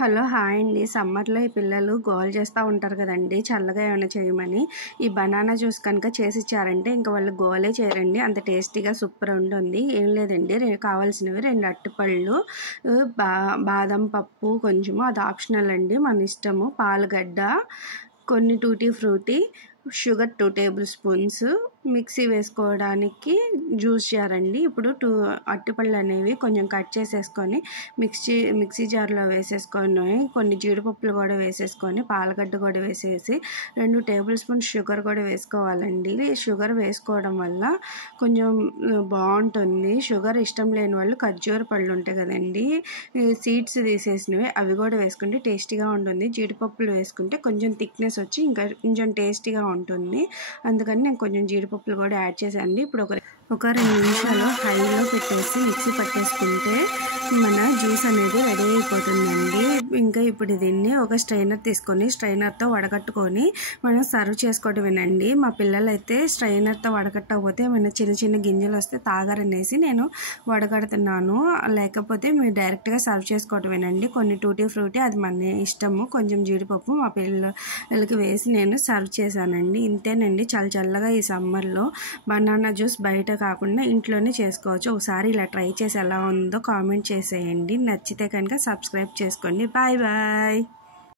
Hello! Hi అండి. సమ్మర్‌లో ఈ పిల్లలు గోల చేస్తా ఉంటారు కదండీ! చల్లగా ఏమైనా చేయమని. ఈ బనానా జ్యూస్ కనుక చేసిచ్చారంటే ఇంక వాళ్ళు గోలే చేయరండి. అంత టేస్టీగా సూపర్ ఉంటుంది. ఏం లేదండి కావాల్సినవి 2 అరటిపళ్ళు, బా బాదం పప్పు కొంచెము అది ఆప్షనల్ అండి. మన ఇష్టము. పాలుగడ్డ, కొన్ని tutti frutti, sugar 2 tablespoons, mixie వేసుకోవడానికి జ్యూస్ జార్ అండి. ఇప్పుడు అరటిపళ్ళు అనేవి కొంచెం కట్ చేసేసుకొని మిక్సీ జార్‌లో వేసేసుకొని, కొన్ని జీడిపప్పులు కూడా వేసేసుకొని, పాలగడ్డ కూడా వేసేసి 2 టేబుల్ స్పూన్ షుగర్ కూడా వేసుకోవాలండి. షుగర్ వేసుకోవడం వల్ల కొంచెం బాగుంటుంది. షుగర్ ఇష్టం లేని వాళ్ళు ఖర్జూర పళ్ళు ఉంటాయి కదండి, సీడ్స్ తీసేసినవి అవి కూడా వేసుకుంటే టేస్టీగా ఉంటుంది. జీడిపప్పులు వేసుకుంటే కొంచెం థిక్నెస్ వచ్చి ఇంకా కొంచెం టేస్టీగా ఉంటుంది. అందుకని నేను కొంచెం జీడిపప్పులు కూడా యాడ్ చేశానండి. ఇప్పుడు ఒక 2 నిమిషాలు హైలో పెట్టేసి మిక్సీ పట్టేసుకుంటే మన జ్యూస్ అనేది రెడీ అయిపోతుందండి. ఇంకా ఇప్పుడు దీన్ని ఒక స్ట్రైనర్ తీసుకొని స్ట్రైనర్తో వడగట్టుకొని మనం సర్వ్ చేసుకోవడమేనండి. మా పిల్లలైతే స్ట్రైనర్తో వడగట్టకపోతే ఏమైనా చిన్న చిన్న గింజలు వస్తే తాగరనేసి నేను వడగడుతున్నాను. లేకపోతే మీరు డైరెక్ట్గా సర్వ్ చేసుకోవడమేనండి. కొన్ని టూటీ ఫ్రూటీ అది మన ఇష్టము, కొంచెం జీడిపప్పు మా పిల్లలకి వేసి నేను సర్వ్ చేశానండి. ఇంతేనండి. చాలా చల్లగా ఈ సమ్మర్లో బనానా జ్యూస్ బయట కాకుండా ఇంట్లోనే చేసుకోవచ్చు. ఒకసారి ఇలా ట్రై చేసి ఎలా ఉందో కామెంట్ చేసేయండి. నచ్చితే కనుక సబ్స్క్రైబ్ చేసుకోండి. Bye bye.